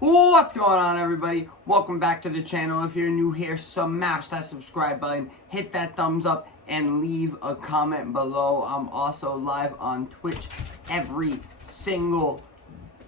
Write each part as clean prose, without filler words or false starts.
What's going on, everybody? Welcome back to the channel. If you're new here, smash that subscribe button, hit that thumbs up, and leave a comment below. I'm also live on Twitch every single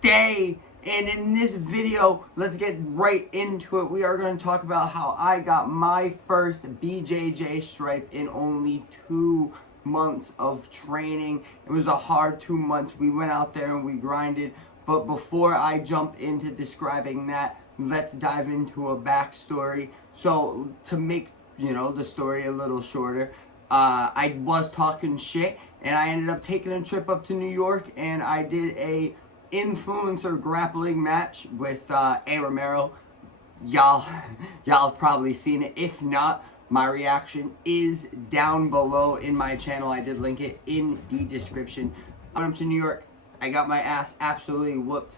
day. And in this video, let's get right into it. We are going to talk about how I got my first BJJ stripe in only 2 months of training. It was a hard 2 months. We went out there and we grinded. But before I jump into describing that, let's dive into a backstory. So to make, the story a little shorter, I was talking shit and I ended up taking a trip up to New York and I did a influencer grappling match with A. Romero. Y'all have probably seen it. If not, my reaction is down below in my channel. I did link it in the description. I went up to New York. I got my ass absolutely whooped.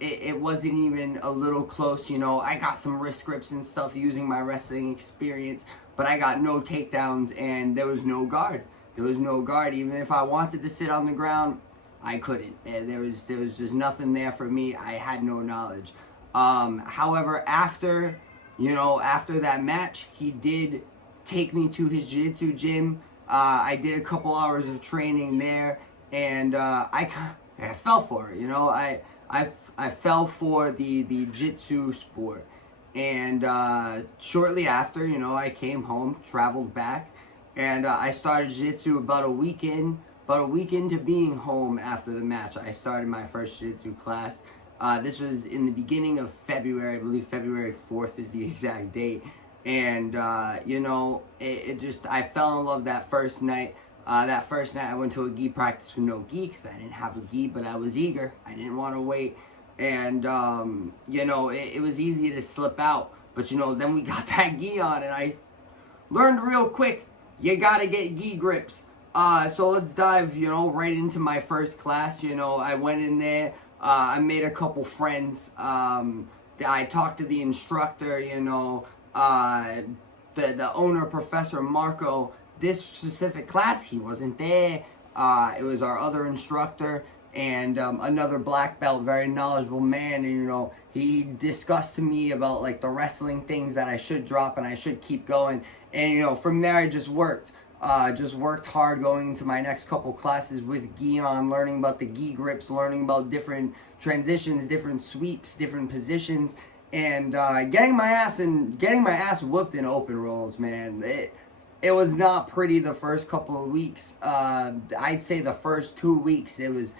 It wasn't even a little close, I got some wrist grips and stuff using my wrestling experience, but I got no takedowns and there was no guard. There was no guard. Even if I wanted to sit on the ground, I couldn't. There was just nothing there for me. I had no knowledge. However, after that match, he did take me to his jiu-jitsu gym. I did a couple hours of training there. And I fell for it, I fell for the jiu-jitsu sport. And shortly after, I came home, traveled back, and I started jiu-jitsu about a week into being home after the match. I started my first jiu-jitsu class. This was in the beginning of February. I believe February 4th is the exact date. And, I fell in love that first night. That first night I went to a gi practice with no gi because I didn't have a gi, but I was eager. I didn't want to wait. And, it was easy to slip out. But, then we got that gi on and I learned real quick, you got to get gi grips. So let's dive, right into my first class. I went in there. I made a couple friends. I talked to the instructor, the owner, Professor Marco. This specific class, he wasn't there. It was our other instructor and another black belt, very knowledgeable man. And, he discussed to me about like the wrestling things that I should drop and I should keep going. And, from there I just worked hard going into my next couple classes with gi on, learning about the gi grips, learning about different transitions, different sweeps, different positions, and getting my ass whooped in open rolls, man. It was not pretty the first couple of weeks. I'd say the first 2 weeks, it was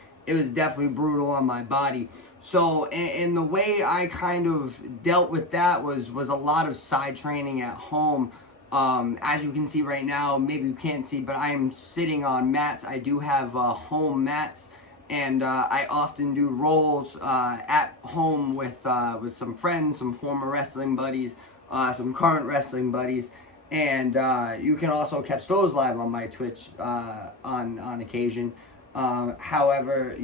definitely brutal on my body. So, and the way I kind of dealt with that was a lot of side training at home. As you can see right now, maybe you can't see, but I am sitting on mats. I do have home mats, and I often do rolls at home with some friends, some former wrestling buddies, some current wrestling buddies. And you can also catch those live on my Twitch on occasion. However,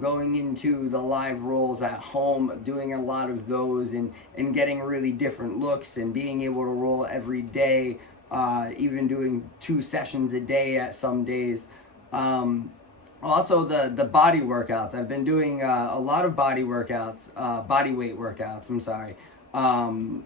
going into the live rolls at home, doing a lot of those and getting really different looks and being able to roll every day, even doing 2 sessions a day at some days. Also, the body workouts. I've been doing a lot of body workouts, body weight workouts, I'm sorry.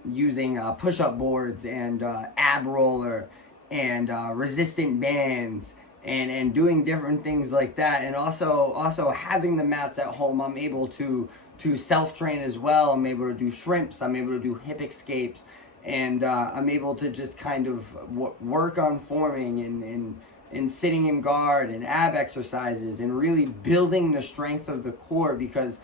Using push-up boards and ab roller and resistant bands and doing different things like that, and also having the mats at home, I'm able to self-train as well. I'm able to do shrimps, I'm able to do hip escapes, and I'm able to just kind of work on forming and sitting in guard and ab exercises and really building the strength of the core, because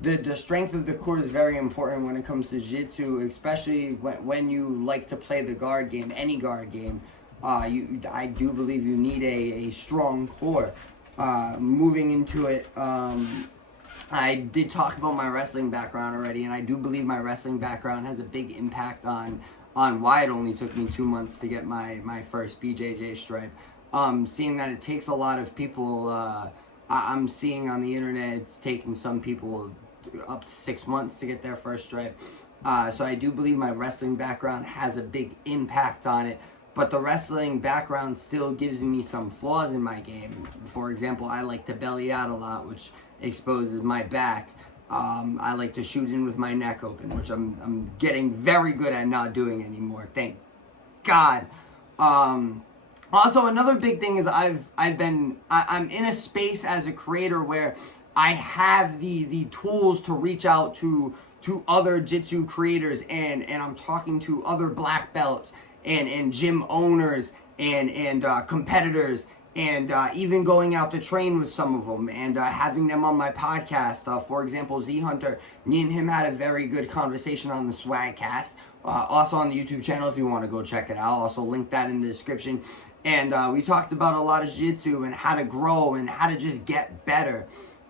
the strength of the core is very important when it comes to jiu-jitsu, especially when you like to play the guard game, any guard game. I do believe you need a strong core. Moving into it, I did talk about my wrestling background already, and I do believe my wrestling background has a big impact on why it only took me 2 months to get my first BJJ stripe. Seeing that it takes a lot of people, I'm seeing on the internet it's taking some people up to 6 months to get their first stripe. So I do believe my wrestling background has a big impact on it. But the wrestling background still gives me some flaws in my game. For example, I like to belly out a lot, which exposes my back. I like to shoot in with my neck open, which I'm getting very good at not doing anymore. Thank God. Also, another big thing is I'm in a space as a creator where I have the tools to reach out to other Jitsu creators, and I'm talking to other black belts and gym owners and competitors, and even going out to train with some of them and having them on my podcast. For example, Z Hunter, me and him had a very good conversation on the Swagcast. Also on the YouTube channel if you want to go check it out. I'll also link that in the description. And we talked about a lot of jiu-jitsu and how to grow and how to just get better.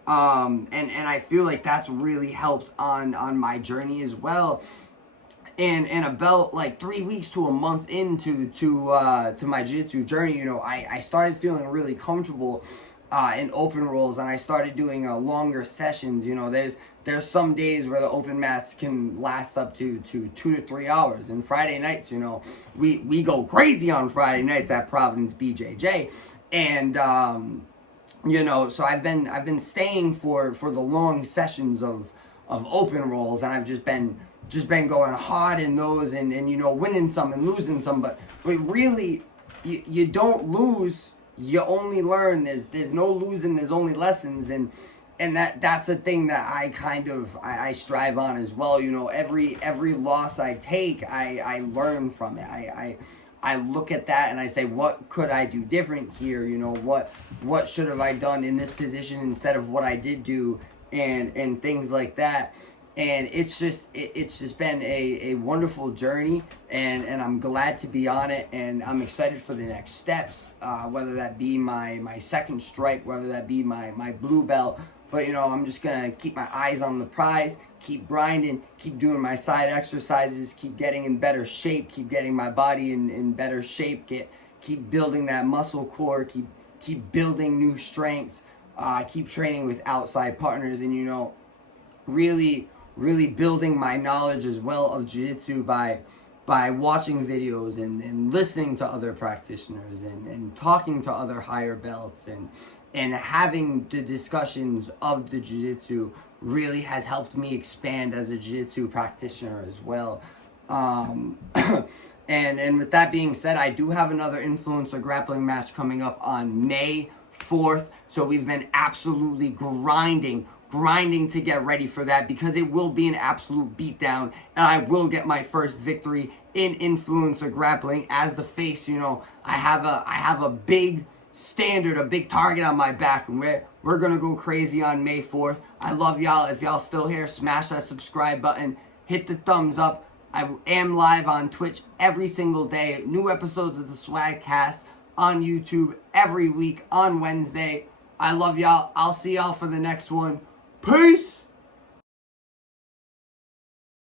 And I feel like that's really helped on my journey as well. And about like 3 weeks to a month into my jiu-jitsu journey, you know, I started feeling really comfortable in open rolls, and I started doing longer sessions. You know, there's some days where the open mats can last up to 2 to 3 hours. And Friday nights, you know, we go crazy on Friday nights at Providence BJJ, and you know, so I've been staying for the long sessions of open rolls, and I've just been going hard in those, and you know, winning some and losing some, but really you don't lose, you only learn. There's no losing, there's only lessons, and that's a thing that I strive on as well. You know, every loss I take, I learn from it. I look at that and I say, what could I do different here? You know, what should have I done in this position instead of what I did do, and things like that. And it's just been a wonderful journey, and I'm glad to be on it, and I'm excited for the next steps, whether that be my second stripe, whether that be my blue belt. But you know, I'm just gonna keep my eyes on the prize, keep grinding, keep doing my side exercises, keep getting in better shape, keep getting my body in better shape, keep building that muscle core, keep building new strengths, keep training with outside partners, and you know, really building my knowledge as well of jiu-jitsu by watching videos and listening to other practitioners and talking to other higher belts, and having the discussions of the jiu-jitsu really has helped me expand as a jiu-jitsu practitioner as well. And with that being said, I do have another influencer grappling match coming up on May 4th. So we've been absolutely grinding to get ready for that, because it will be an absolute beatdown, and I will get my first victory in influencer grappling as the face. You know, I have a big standard, a big target on my back, and we're gonna go crazy on May 4th. I love y'all. If y'all still here, smash that subscribe button, hit the thumbs up. I am live on Twitch every single day. New episodes of the Swagcast on YouTube every week on Wednesday. I love y'all. I'll see y'all for the next one. Peace!